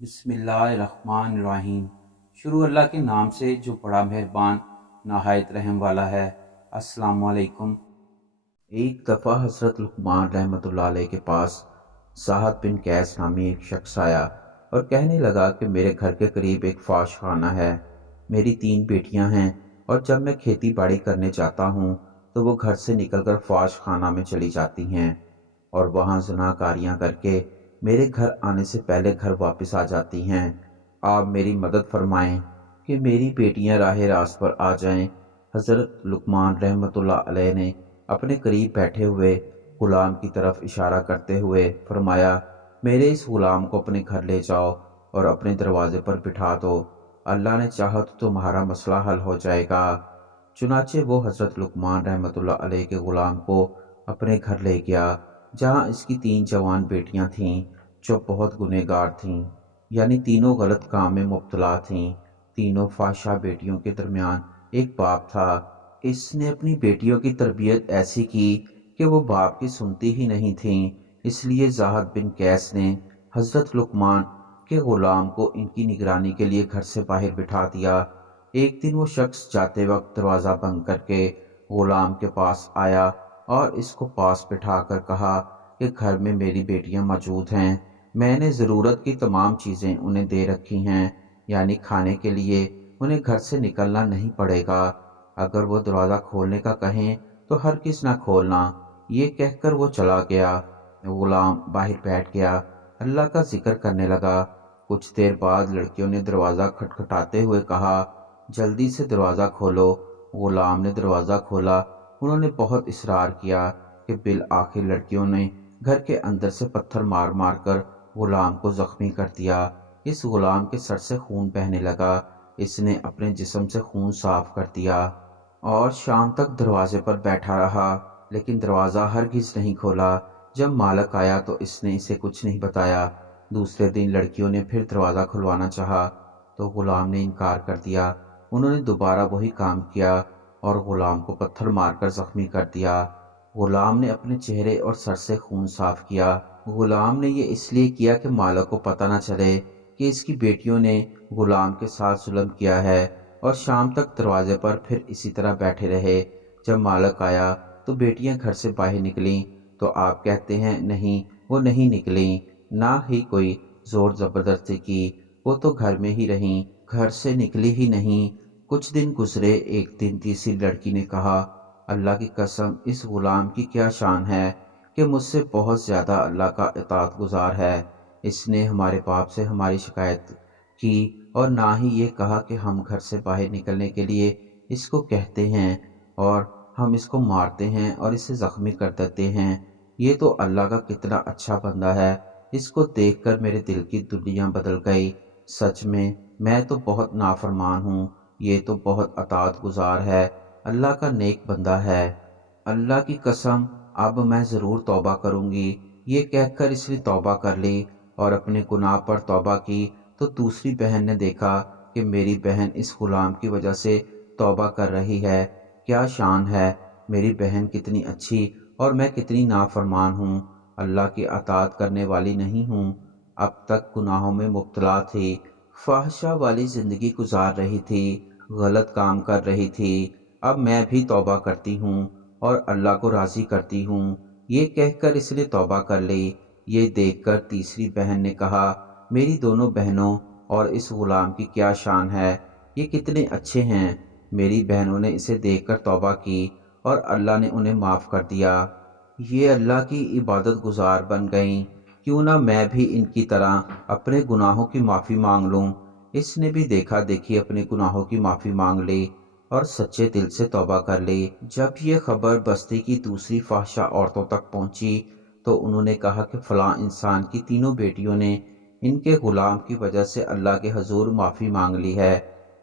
बिस्मिल्लाहिर्रहमानिर्रहीम। शुरू अल्लाह के नाम से जो बड़ा मेहरबान नहायत रहम वाला है। अस्सलाम वालेकुम। एक दफ़ा हज़रत लुक़मान रहमतुल्लाह अलैह के पास साहब बिन कैस नामी एक शख्स आया और कहने लगा कि मेरे घर के करीब एक फाश खाना है। मेरी 3 बेटियां हैं और जब मैं खेती बाड़ी करने जाता हूँ तो वो घर से निकलकर फाश खाना में चली जाती हैं और वहाँ ज़नाकारियाँ करके मेरे घर आने से पहले घर वापस आ जाती हैं। आप मेरी मदद फरमाएं कि मेरी बेटियां राह रास्त पर आ जाएं। हज़रत लुक़मान रहमतुल्लाह अलैह ने अपने करीब बैठे हुए ग़ुलाम की तरफ इशारा करते हुए फरमाया, मेरे इस ग़ुलाम को अपने घर ले जाओ और अपने दरवाज़े पर बिठा दो। अल्लाह ने चाहा तो तुम्हारा मसला हल हो जाएगा। चुनाचे वो हज़रत लुक़मान रहमतुल्लाह अलैह के ग़ुलाम को अपने घर ले गया, जहाँ इसकी 3 जवान बेटियां थीं जो बहुत गुनहगार थीं, यानी तीनों गलत काम में मुब्तला थीं। तीनों फाहिशा बेटियों के दरमियान एक बाप था। इसने अपनी बेटियों की तरबियत ऐसी की कि वो बाप की सुनती ही नहीं थीं। इसलिए ज़ाहद बिन कैस ने हज़रत लुक़मान के ग़ुलाम को इनकी निगरानी के लिए घर से बाहर बिठा दिया। एक दिन वो शख्स जाते वक्त दरवाज़ा बंद करके ग़ुलाम के पास आया और इसको पास बिठा कर कहा कि घर में मेरी बेटियां मौजूद हैं। मैंने ज़रूरत की तमाम चीज़ें उन्हें दे रखी हैं, यानी खाने के लिए उन्हें घर से निकलना नहीं पड़ेगा। अगर वो दरवाज़ा खोलने का कहें तो हरगिज़ ना खोलना। ये कहकर वो चला गया। ग़ुलाम बाहर बैठ गया, अल्लाह का जिक्र करने लगा। कुछ देर बाद लड़कियों ने दरवाज़ा खटखटाते हुए कहा, जल्दी से दरवाज़ा खोलो। ग़ुलाम ने दरवाज़ा खोला। उन्होंने बहुत इसरार किया कि बिल आखिर लड़कियों ने घर के अंदर से पत्थर मार मार कर ग़ुलाम को ज़ख्मी कर दिया। इस ग़ुलाम के सर से खून बहने लगा। इसने अपने जिस्म से खून साफ कर दिया और शाम तक दरवाजे पर बैठा रहा, लेकिन दरवाज़ा हरगिज़ नहीं खोला। जब मालिक आया तो इसने इसे कुछ नहीं बताया। दूसरे दिन लड़कियों ने फिर दरवाज़ा खुलवाना चाहा तो ग़ुलाम ने इनकार कर दिया। उन्होंने दोबारा वही काम किया और ग़ुलाम को पत्थर मारकर ज़ख्मी कर दिया। ग़ुलाम ने अपने चेहरे और सर से खून साफ किया। ग़ुलाम ने ये इसलिए किया कि मालिक को पता न चले कि इसकी बेटियों ने ग़ुलाम के साथ जुल्म किया है, और शाम तक दरवाजे पर फिर इसी तरह बैठे रहे। जब मालिक आया तो बेटियां घर से बाहर निकलीं तो आप कहते हैं नहीं, वो नहीं निकलीं, ना ही कोई ज़ोर ज़बरदस्ती की, वो तो घर में ही रहीं, घर से निकली ही नहीं। कुछ दिन गुजरे। एक दिन तीसरी लड़की ने कहा, अल्लाह की कसम, इस ग़ुलाम की क्या शान है कि मुझसे बहुत ज़्यादा अल्लाह का इताअत गुज़ार है। इसने हमारे बाप से हमारी शिकायत की और ना ही ये कहा कि हम घर से बाहर निकलने के लिए इसको कहते हैं और हम इसको मारते हैं और इसे ज़ख्मी कर देते हैं। ये तो अल्लाह का कितना अच्छा बंदा है। इसको देखकर मेरे दिल की दुनिया बदल गई। सच में मैं तो बहुत नाफरमान हूँ, ये तो बहुत अताअत गुज़ार है, अल्लाह का नेक बंदा है। अल्लाह की कसम, अब मैं ज़रूर तौबा करूँगी। ये कहकर इसने तौबा कर ली और अपने गुनाह पर तौबा की। तो दूसरी बहन ने देखा कि मेरी बहन इस ग़ुलाम की वजह से तौबा कर रही है। क्या शान है, मेरी बहन कितनी अच्छी और मैं कितनी नाफरमान हूँ, अल्लाह की अताअत करने वाली नहीं हूँ। अब तक गुनाहों में मुब्तला थी, फाहिशा वाली ज़िंदगी गुजार रही थी, गलत काम कर रही थी। अब मैं भी तौबा करती हूँ और अल्लाह को राज़ी करती हूँ। ये कहकर इसने तौबा कर ली। ये देखकर तीसरी बहन ने कहा, मेरी दोनों बहनों और इस ग़ुलाम की क्या शान है, ये कितने अच्छे हैं। मेरी बहनों ने इसे देखकर तौबा की और अल्लाह ने उन्हें माफ़ कर दिया। ये अल्लाह की इबादत गुजार बन गईं। क्यों ना मैं भी इनकी तरह अपने गुनाहों की माफ़ी मांग लूँ। इसने भी देखा देखी अपने गुनाहों की माफ़ी मांग ली और सच्चे दिल से तौबा कर ली। जब ये खबर बस्ती की दूसरी फाहिशा औरतों तक पहुंची तो उन्होंने कहा कि फ़लाँ इंसान की तीनों बेटियों ने इनके ग़ुलाम की वजह से अल्लाह के हजूर माफ़ी मांग ली है,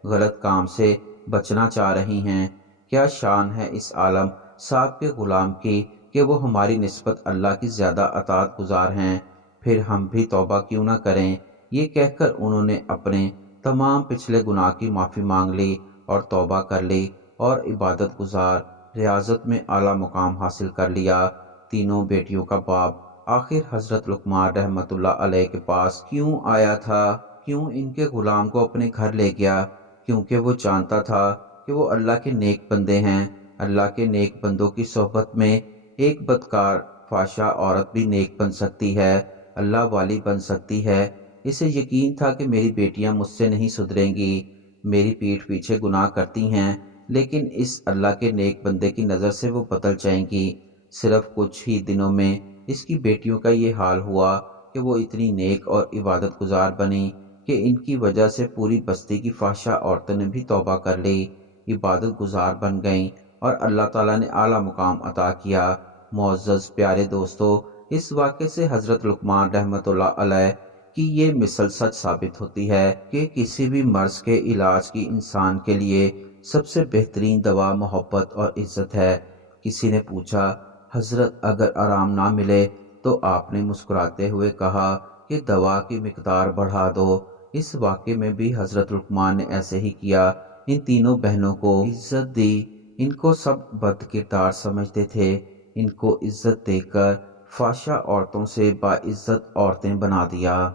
गलत काम से बचना चाह रही हैं। क्या शान है इस आलम साहब के ग़ुलाम की कि वो हमारी निस्बत अल्लाह की ज़्यादा अताअत गुज़ार हैं। फिर हम भी तौबा क्यों ना करें। ये कहकर उन्होंने अपने तमाम पिछले गुनाह की माफ़ी मांग ली और तौबा कर ली और इबादत गुजार रियाजत में आला मुकाम हासिल कर लिया। तीनों बेटियों का बाप آخر حضرت لقمان رحمۃ اللہ علیہ کے پاس کیوں آیا تھا، کیوں ان کے غلام کو اپنے گھر لے گیا؟ کیونکہ وہ جانتا تھا کہ وہ اللہ کے نیک بندے ہیں۔ اللہ کے نیک بندوں کی صحبت میں ایک بدکار فحشہ عورت بھی نیک بن سکتی ہے، اللہ والی بن سکتی ہے۔ اسے یقین تھا کہ میری بیٹیاں مجھ سے نہیں سدھریں گی، میری پیٹھ پیچھے گناہ کرتی ہیں، لیکن اس اللہ کے نیک بندے کی نظر سے وہ بدل جائیں گی۔ صرف کچھ ہی دنوں میں اس کی بیٹیوں کا یہ حال ہوا کہ وہ اتنی نیک اور عبادت گزار بنی کہ ان کی وجہ سے پوری بستی کی فحشہ عورتوں نے بھی توبہ کر لی، عبادت گزار بن گئیں اور اللہ تعالیٰ نے اعلیٰ مقام عطا کیا۔ معزز پیارے دوستو، اس واقعے سے حضرت لقمان رحمۃ اللہ علیہ کی یہ مثل سچ ثابت ہوتی ہے کہ کسی بھی مرض کے علاج کی انسان کے لیے سب سے بہترین دوا محبت اور عزت ہے۔ کسی نے پوچھا، حضرت اگر آرام نہ ملے؟ تو آپ نے مسکراتے ہوئے کہا کہ دوا کی مقدار بڑھا دو۔ اس واقعے میں بھی حضرت لقمان نے ایسے ہی کیا، ان تینوں بہنوں کو عزت دی۔ ان کو سب بد کردار سمجھتے تھے، ان کو عزت دے کر فحشہ عورتوں سے باعزت عورتیں بنا دیا۔